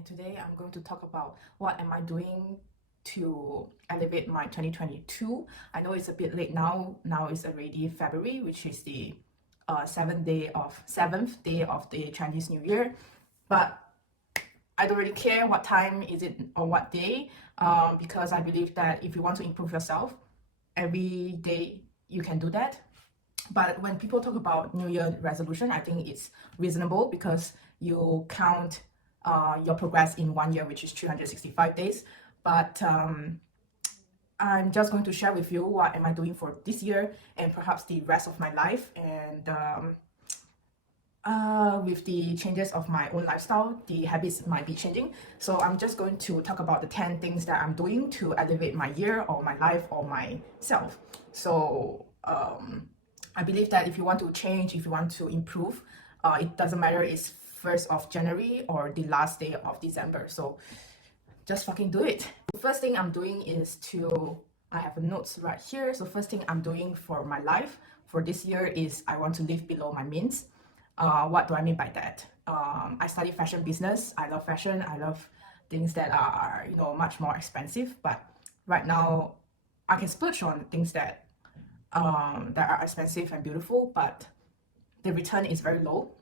and today I'm going to talk about what am I doing to elevate my 2022. I know it's a bit late now. Now it's already February, which is the seventh day of the Chinese New Year. But I don't really care what time is it or what day, because I believe that if you want to improve yourself, every day you can do that. But when people talk about New Year resolution, I think it's reasonable because you count your progress in 1 year, which is 365 days. But I'm just going to share with you what am I doing for this year and perhaps the rest of my life. And with the changes of my own lifestyle, the habits might be changing. So I'm just going to talk about the 10 things that I'm doing to elevate my year or my life or myself. So I believe that if you want to change, if you want to improve, it doesn't matter it's 1st of January or the last day of December. So just fucking do it. The first thing I'm doing is I have notes right here. So first thing I'm doing for my life for this year is I want to live below my means. What do I mean by that? I study fashion business. I love fashion. I love things that are, much more expensive. But right now, I can splurge on things that are expensive and beautiful, but the return is very low.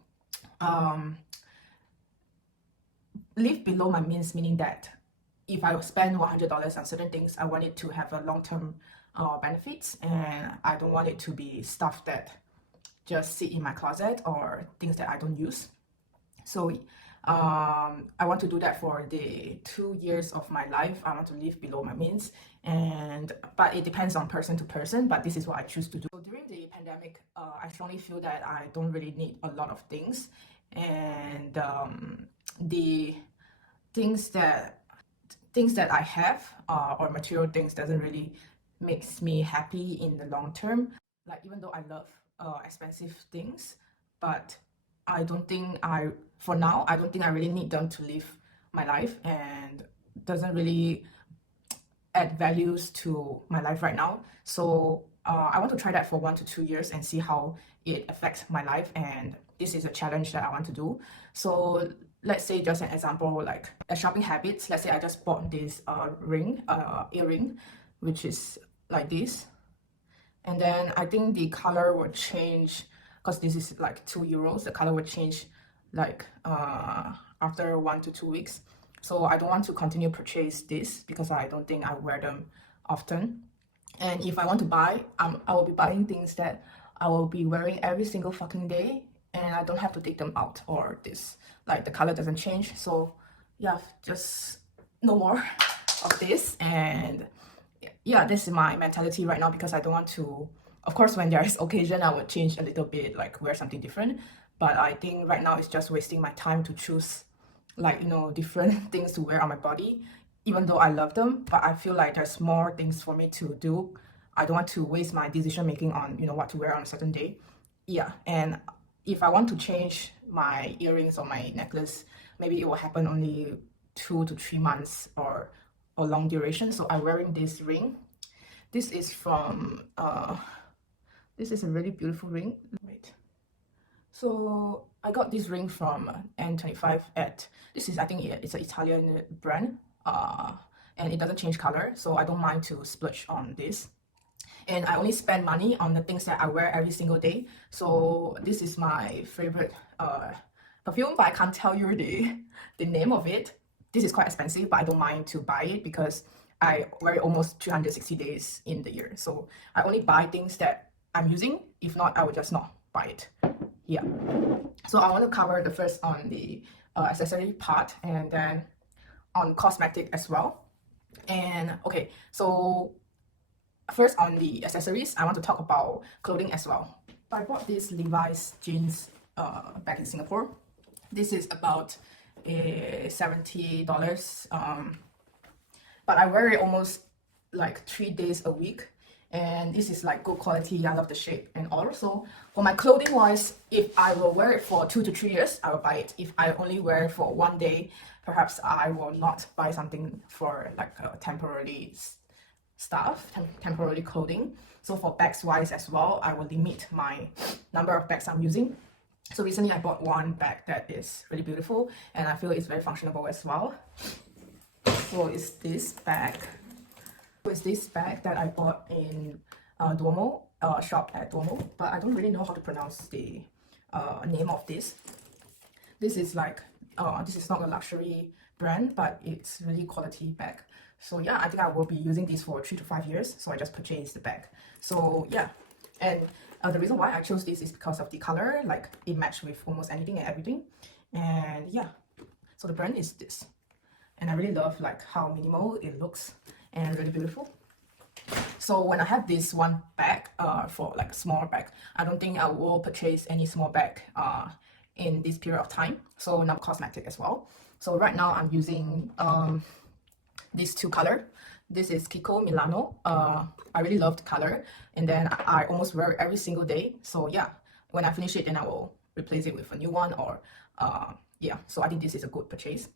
Live below my means, meaning that if I spend $100 on certain things, I want it to have a long-term benefits, and I don't want it to be stuff that just sit in my closet or things that I don't use. So I want to do that for the 2 years of my life. I want to live below my means, but it depends on person to person, but this is what I choose to do. So during the pandemic, I strongly feel that I don't really need a lot of things, and the things that I have or material things doesn't really makes me happy in the long term. Like, even though I love expensive things, but I don't think I really need them to live my life, and doesn't really add values to my life right now. So I want to try that for 1 to 2 years and see how it affects my life, and this is a challenge that I want to do. So let's say, just an example, like a shopping habits. Let's say I just bought this earring, which is like this, and then I think the color will change because this is like €2. The color will change like after 1 to 2 weeks. So I don't want to continue purchase this because I don't think I wear them often. And if I want to buy, I will be buying things that I will be wearing every single fucking day, and I don't have to take them out, or this, like, the color doesn't change. So yeah, just no more of this. And yeah, this is my mentality right now, because I don't want to, of course, when there is occasion, I would change a little bit, like wear something different. But I think right now it's just wasting my time to choose, like, different things to wear on my body, even though I love them. But I feel like there's more things for me to do. I don't want to waste my decision making on, what to wear on a certain day. Yeah, and if I want to change my earrings or my necklace, maybe it will happen only 2 to 3 months or a long duration. So I'm wearing this ring. This is from this is a really beautiful ring. Wait. So I got this ring from N25 I think it's an Italian brand, and it doesn't change color, so I don't mind to splurge on this. And I only spend money on the things that I wear every single day. So this is my favorite perfume, but I can't tell you the name of it. This is quite expensive, but I don't mind to buy it because I wear it almost 360 days in the year. So I only buy things that I'm using. If not, I would just not buy it. Yeah. So I want to cover the first on the accessory part, and then on cosmetic as well. And okay, so first on the accessories, I want to talk about clothing as well. I bought this Levi's jeans back in Singapore. This is about $70, but I wear it almost like 3 days a week, and this is like good quality. I love the shape and all. So for my clothing wise, if I will wear it for 2 to 3 years, I will buy it. If I only wear it for 1 day, perhaps I will not buy something for like temporary temporary clothing. So for bags wise as well, I will limit my number of bags I'm using. So recently I bought one bag that is really beautiful and I feel it's very functional as well. So it's this bag. So it's this bag that I bought in Duomo, shop at Duomo, but I don't really know how to pronounce the name of this. This is like, this is not a luxury brand, but it's really quality bag. So yeah, I think I will be using this for 3 to 5 years. So I just purchased the bag. So yeah, and the reason why I chose this is because of the color, like it matched with almost anything and everything. And yeah, so the brand is this. And I really love like how minimal it looks and really beautiful. So when I have this one bag for like small bag, I don't think I will purchase any small bag in this period of time. So now cosmetic as well. So right now I'm using these two color. This is Kiko Milano. I really love the color, and then I almost wear it every single day. So yeah, when I finish it, then I will replace it with a new one, or yeah. So I think this is a good purchase.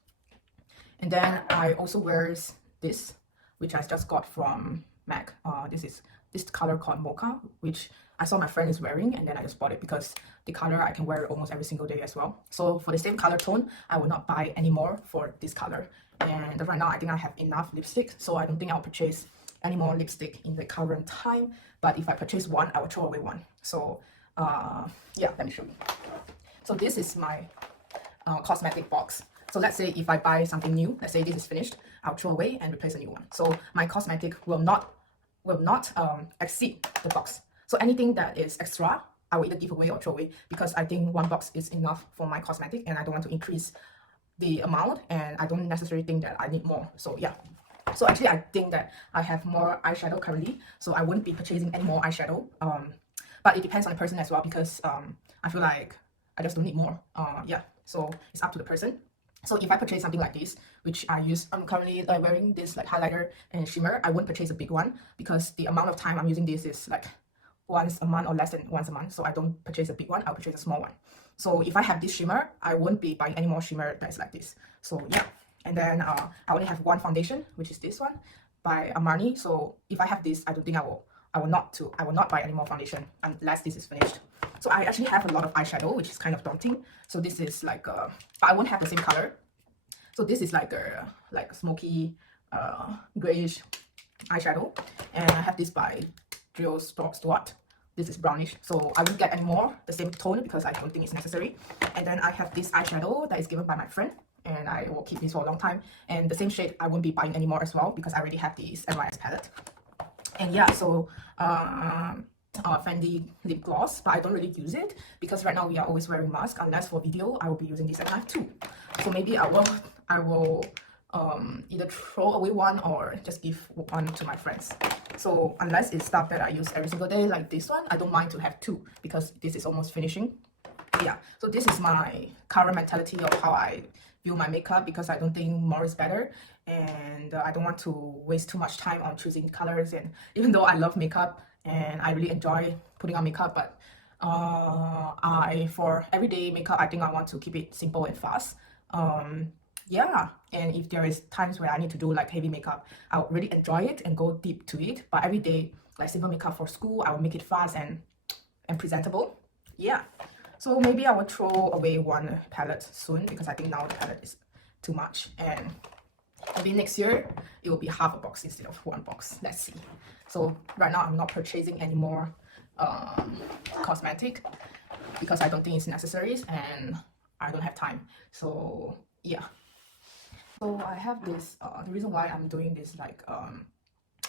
And then I also wear this, which I just got from MAC. This is this color called Mocha, which I saw my friend is wearing, and then I just bought it because the color I can wear it almost every single day as well. So for the same color tone, I will not buy any more for this color. And right now I think I have enough lipstick, so I don't think I'll purchase any more lipstick in the current time. But if I purchase one, I will throw away one. So yeah, let me show you. So this is my cosmetic box. So let's say if I buy something new, let's say this is finished, I'll throw away and replace a new one. So my cosmetic will not exceed the box. So anything that is extra, I will either give away or throw away, because I think one box is enough for my cosmetic and I don't want to increase the amount, and I don't necessarily think that I need more. So yeah. So actually I think that I have more eyeshadow currently, so I wouldn't be purchasing any more eyeshadow. But it depends on the person as well, because I feel like I just don't need more. Yeah, so it's up to the person. So if I purchase something like this, which I use, I'm currently wearing this like highlighter and shimmer, I wouldn't purchase a big one because the amount of time I'm using this is like once a month or less than once a month. So I don't purchase a big one, I'll purchase a small one. So if I have this shimmer, I won't be buying any more shimmer that's like this. So yeah, and then I only have one foundation, which is this one by Armani. So if I have this, I don't think I will not buy any more foundation unless this is finished. So I actually have a lot of eyeshadow, which is kind of daunting. So this is like but I won't have the same color. So this is like a smoky grayish eyeshadow, and I have this by Drill Stuart. This is brownish, so I won't get any more the same tone because I don't think it's necessary. And then I have this eyeshadow that is given by my friend, and I will keep this for a long time. And the same shade I won't be buying anymore as well because I already have this NYX palette. And yeah, so Fendi lip gloss, but I don't really use it because right now we are always wearing mask. Unless for video, I will be using this at night too. So maybe I will either throw away one or just give one to my friends. So unless it's stuff that I use every single day like this one, I don't mind to have two because this is almost finishing. Yeah, so this is my current mentality of how I view my makeup, because I don't think more is better, and I don't want to waste too much time on choosing colors. And even though I love makeup and I really enjoy putting on makeup, but for everyday makeup, I think I want to keep it simple and fast. Yeah, and if there is times where I need to do like heavy makeup, I'll really enjoy it and go deep to it. But every day, like simple makeup for school, I will make it fast and presentable. Yeah, so maybe I will throw away one palette soon because I think now the palette is too much, and maybe next year it will be half a box instead of one box. Let's see. So right now I'm not purchasing any more cosmetic because I don't think it's necessary and I don't have time. So yeah. So I have this, the reason why I'm doing this like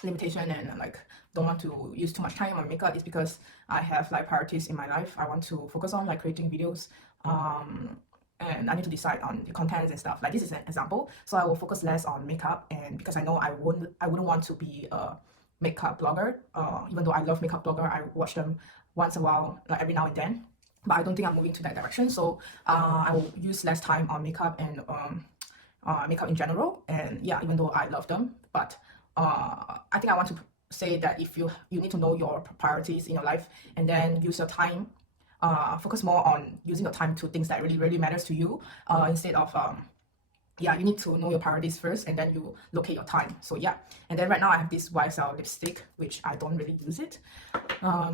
limitation and like don't want to use too much time on makeup is because I have like priorities in my life. I want to focus on like creating videos, and I need to decide on the contents and stuff. Like this is an example. So I will focus less on makeup, and because I know I wouldn't want to be a makeup blogger. Even though I love makeup blogger, I watch them once in a while, like every now and then. But I don't think I'm moving to that direction. So I will use less time on makeup and makeup in general. And yeah, even though I love them, but I think I want to say that if you need to know your priorities in your life, and then use your time, focus more on using your time to things that really matters to you, instead of yeah, you need to know your priorities first and then you locate your time. So yeah, and then right now I have this YSL lipstick, which I don't really use it.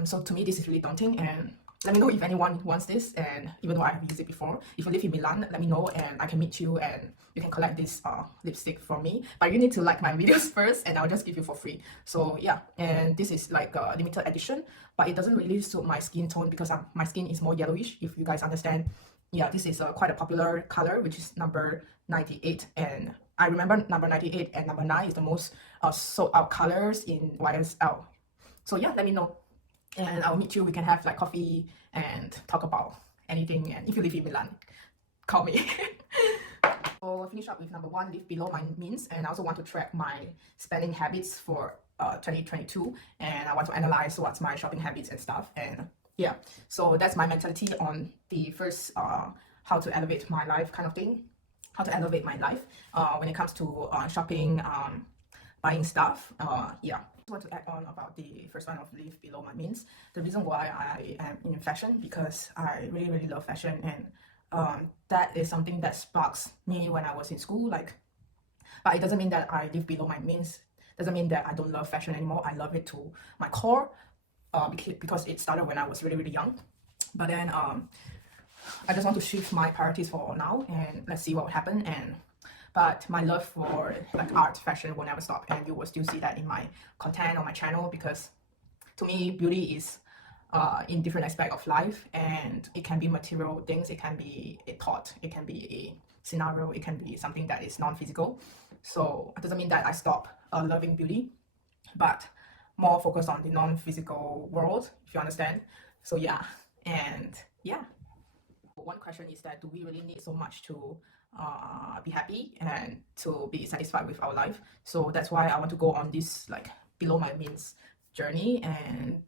So to me this is really daunting, and let me know if anyone wants this, and even though I have used it before. If you live in Milan, let me know and I can meet you and you can collect this lipstick from me. But you need to like my videos first and I'll just give you for free. So yeah, and this is like a limited edition, but it doesn't really suit my skin tone because my skin is more yellowish, if you guys understand. Yeah, this is quite a popular color, which is number 98, and I remember number 98 and number 9 is the most sold out colors in YSL. So yeah, let me know and I'll meet you. We can have like coffee and talk about anything, and if you live in Milan, call me. So I'll finish up with number 1, live below my means, and I also want to track my spending habits for 2022, and I want to analyze what's my shopping habits and stuff. And yeah, so that's my mentality on the first how to elevate my life kind of thing, how to elevate my life when it comes to shopping, buying stuff. Yeah, I want to add on about the first one of live below my means. The reason why I am in fashion, because I really love fashion, and that is something that sparks me when I was in school. Like, but it doesn't mean that I live below my means. Doesn't mean that I don't love fashion anymore. I love it to my core, because it started when I was really young. But then I just want to shift my priorities for now, and let's see what will happen. But my love for like art, fashion will never stop, and you will still see that in my content on my channel, because to me beauty is in different aspects of life, and it can be material things, it can be a thought, it can be a scenario, it can be something that is non-physical. So it doesn't mean that I stop loving beauty, but more focused on the non-physical world, if you understand. So yeah, and yeah, one question is that, do we really need so much to be happy and to be satisfied with our life? So that's why I want to go on this like below my means journey, and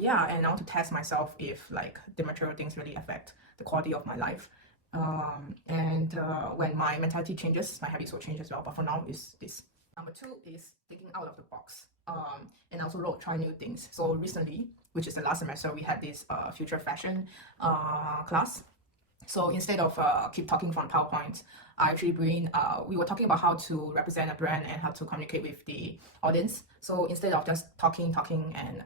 yeah, and I want to test myself if like the material things really affect the quality of my life. And when my mentality changes, my habits will change as well. But for now, is this. Number 2 is thinking out of the box, and also try new things. So recently, which is the last semester, we had this future fashion class. So instead of keep talking from PowerPoint, I actually we were talking about how to represent a brand and how to communicate with the audience. So instead of just talking and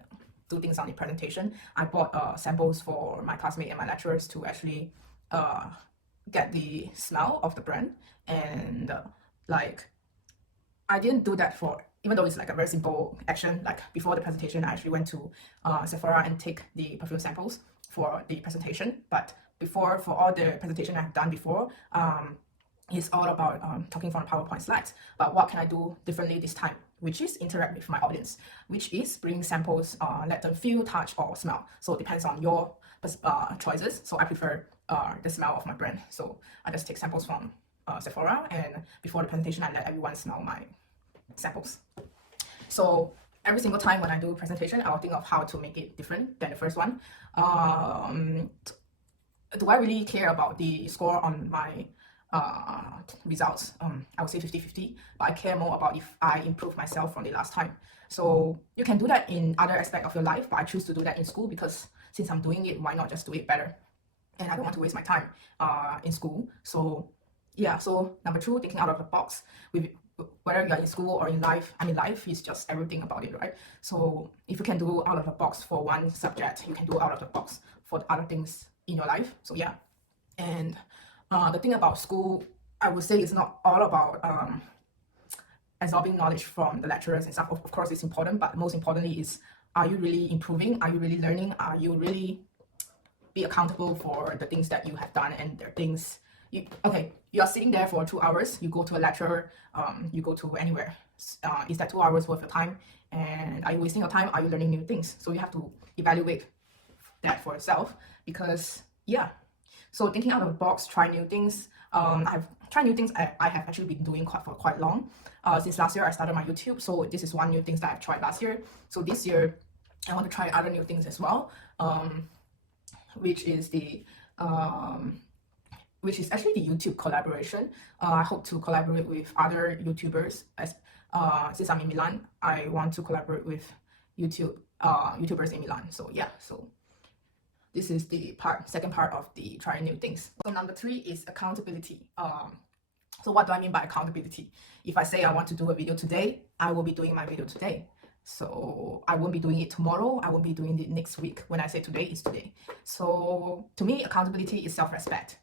do things on the presentation, I bought samples for my classmates and my lecturers to actually get the smell of the brand. And like, I didn't do that for, even though it's like a very simple action, like before the presentation, I actually went to Sephora and take the perfume samples for the presentation. But for all the presentation I've done before, it's all about talking from PowerPoint slides. But what can I do differently this time? Which is interact with my audience, which is bring samples, let them feel, touch, or smell. So it depends on your choices. So I prefer the smell of my brand. So I just take samples from Sephora, and before the presentation, I let everyone smell my samples. So every single time when I do a presentation, I'll think of how to make it different than the first one. Do I really care about the score on my results? I would say 50-50, but I care more about if I improve myself from the last time. So you can do that in other aspects of your life, but I choose to do that in school because since I'm doing it, why not just do it better? And I don't want to waste my time in school. So yeah, so number 2, thinking out of the box. Whether you're in school or in life, I mean, life is just everything about it, right? So if you can do out of the box for one subject, you can do out of the box for the other things in your life. So yeah, and the thing about school, I would say it's not all about absorbing knowledge from the lecturers and stuff. Of course, it's important, but most importantly is, are you really improving? Are you really learning? Are you really be accountable for the things that you have done and the things you are sitting there for 2 hours, you go to a lecture, you go to anywhere. Is that 2 hours worth of time? And are you wasting your time? Are you learning new things? So you have to evaluate that for yourself, because yeah. So thinking out of the box, try new things. I've tried new things I have actually been doing for quite long. Since last year I started my YouTube, so this is one new things that I've tried last year. So this year I want to try other new things as well, which is actually the YouTube collaboration. I hope to collaborate with other YouTubers. Since I'm in Milan, I want to collaborate with YouTubers in Milan. So yeah, so this is the second part of the trying new things. So number 3 is accountability. So what do I mean by accountability? If I say I want to do a video today, I will be doing my video today. So I won't be doing it tomorrow. I won't be doing it next week. When I say today, it's today. So to me, accountability is self-respect.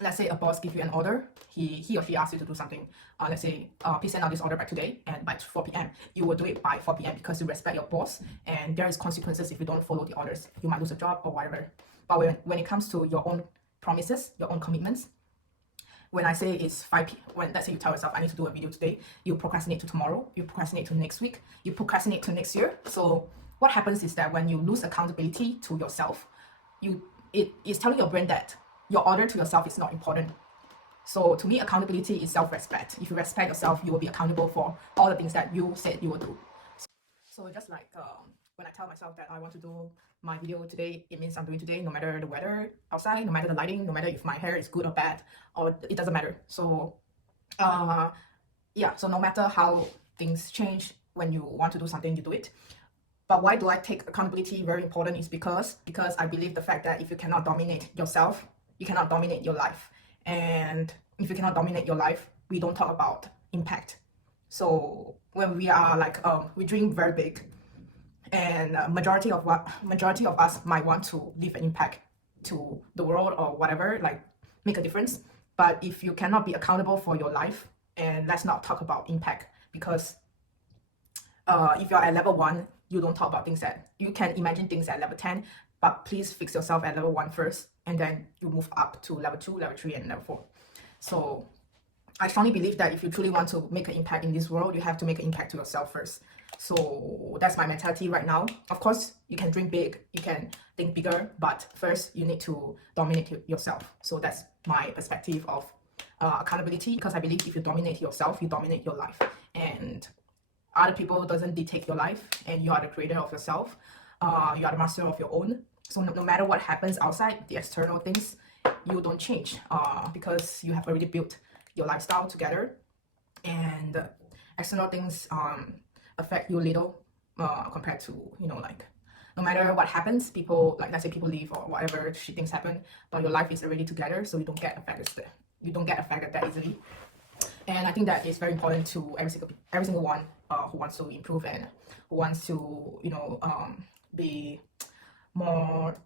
Let's say a boss gives you an order. He or she asks you to do something. Let's say, please send out this order by today, and by 4 p.m. you will do it by 4 p.m. because you respect your boss, and there is consequences if you don't follow the orders. You might lose a job or whatever. But when it comes to your own promises, your own commitments, when I say it's 5 p.m., when let's say you tell yourself, I need to do a video today, you procrastinate to tomorrow, you procrastinate to next week, you procrastinate to next year. So what happens is that when you lose accountability to yourself, it is telling your brain that your order to yourself is not important. So to me, accountability is self-respect. If you respect yourself, you will be accountable for all the things that you said you will do. So just like when I tell myself that I want to do my video today, it means I'm doing today, no matter the weather outside, no matter the lighting, no matter if my hair is good or bad, or it doesn't matter. So yeah, so no matter how things change, when you want to do something, you do it. But why do I take accountability very important is because I believe the fact that if you cannot dominate yourself, you cannot dominate your life. And if you cannot dominate your life, we don't talk about impact. So when we are like, we dream very big, and majority of us might want to leave an impact to the world or whatever, like make a difference. But if you cannot be accountable for your life, and let's not talk about impact, because if you're at level 1, you don't talk about things that you can imagine things at level 10, but please fix yourself at level 1 first, and then you move up to level 2, level 3, and level 4. So I strongly believe that if you truly want to make an impact in this world, you have to make an impact to yourself first. So that's my mentality right now. Of course, you can dream big, you can think bigger, but first you need to dominate yourself. So that's my perspective of accountability, because I believe if you dominate yourself, you dominate your life. And other people doesn't dictate your life, and you are the creator of yourself. You are the master of your own. So no matter what happens outside, the external things, you don't change because you have already built your lifestyle together, and external things affect you little compared to, like, no matter what happens, people, like, let's say people leave or whatever shit things happen, but your life is already together, so you don't get affected. You don't get affected that easily. And I think that is very important to every single one who wants to improve and who wants to, be more.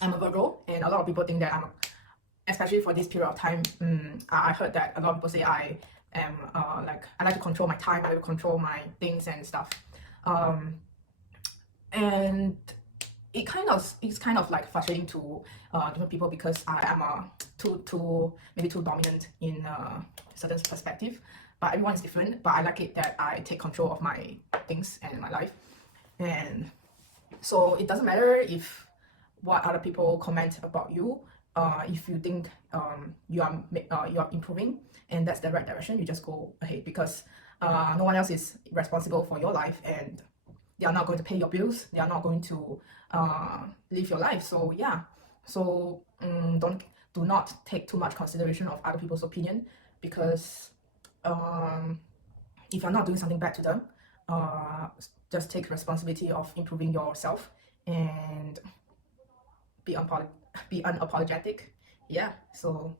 I'm a Virgo, and a lot of people think that especially for this period of time, I heard that a lot of people say I am like, I like to control my time, I like to control my things and stuff, and it's kind of like frustrating to different people, because I am maybe too dominant in a certain perspective. But everyone is different. But I like it that I take control of my things and my life, and so it doesn't matter if what other people comment about you. If you think you are improving and that's the right direction, you just go ahead, because no one else is responsible for your life, and they are not going to pay your bills, they are not going to live your life. So yeah, so do not take too much consideration of other people's opinion, because if you're not doing something bad to them, just take responsibility of improving yourself and be unapologetic. Yeah, so